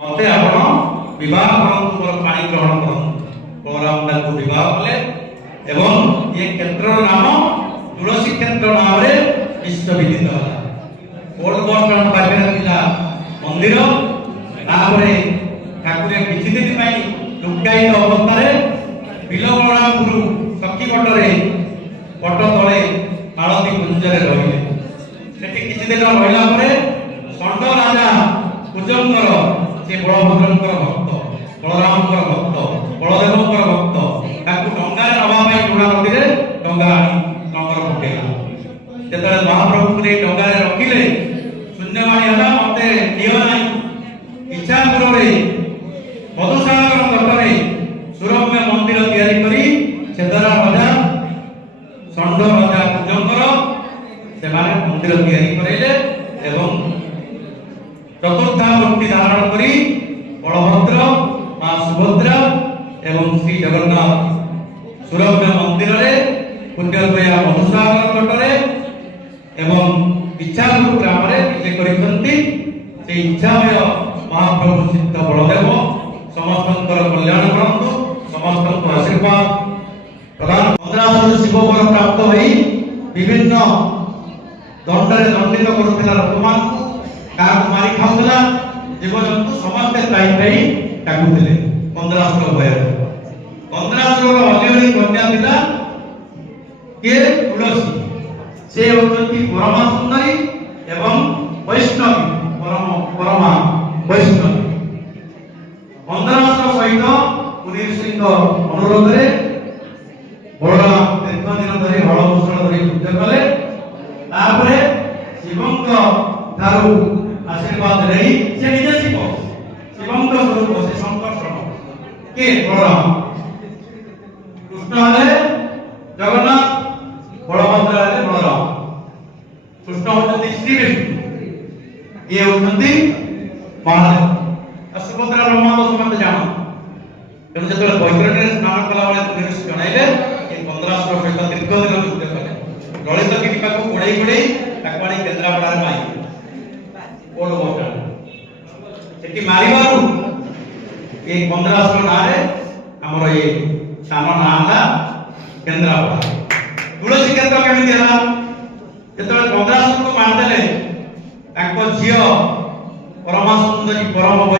मते आपण विवाह करंतु मोर पाणी ग्रहण करंतु बलराम को विवाह कले एवं ये क्षेत्र नाम तुलसी क्षेत्र नाम रे विश्वविदित होला। ओल्ड बस स्टैंड पाखे थिला मंदिर तापरे ठाकुर किछि दिन पई लुकायित अवस्था रे बिलो बलरामपुर सखीकटरे पट तळे मालती कुंजरे रहिले। सेठी किछि दिन रहिला परे षण्ड राजा कुजंगर से बलभद्रंकर भक्त बलरामकर भक्त बलदेवंकर भक्त ताकू डंगारे नवा पई लुणा नदी रे डंगा डंगर पकेला। जेतले महाप्रभु ने डंगारे रखिले शून्यवाणी हला मते दियो नाही इच्छापुर रे मधुसागर तटरे सुरम्य मंदिर तयारी करी छेदरा राजा षण्ड राजा कुजंगर से माने मंदिर तयारी करेले एवं चतुर्था मूर्ति धारण करी बलभद्र मां सुभद्रा एवं श्री जगन्नाथ सुरम्य मंदिर रे पुण्यमया मधुसागर तटरे एवं इच्छापुर ग्राम रे विजय करिसंती। से इच्छामय महाप्रभु सिद्ध बलदेव समस्तंकर कल्याण करंतु समस्तंकर आशीर्वाद प्रदान। 1500 शिव वर प्राप्त होई विभिन्न दंडरे दंडित करुथिला लोकमान काक मारी खाउला जीवजंतु समस्त त्राई त्राई काटुथिले 1500 भय 1500 रो अलिअलि कन्या थिला के तुलसी से होती परमा सुंदरी एवं वैष्णवी परमा वैष्णवी 1500 सहित पुरी सिंह अनुरोध रे बलराम दीर्घ दिन धरी हलभूषण धरी युद्ध कले। तापरे शिवंक दारू आशीर्वाद नहीं से निजे शिव शिवंक स्वरूप से संकर्षण के बलराम कृष्ण हले जगन्नाथ बलभद्र हले बलराम कृष्ण होती श्री विष्णु ये होती महादेव सुभद्रा ब्रह्मा तो समस्त जानो तेणु जो बैतरणी स्नान कला बेले जणाइले 1500 सहित दीर्घ दिन युद्ध कले ललित गिरी पाक गोड़े गोड़े ताकवाणी केन्द्रापड़ा माई ओल्ड बस सेठी मारिबारु एक 1500 नारे हमर ये साम नाला केन्द्रापड़ा तुलसी क्षेत्र केमिति हला जेतले 1500 को मारदेले ताको झियो परमा सुंदरी परम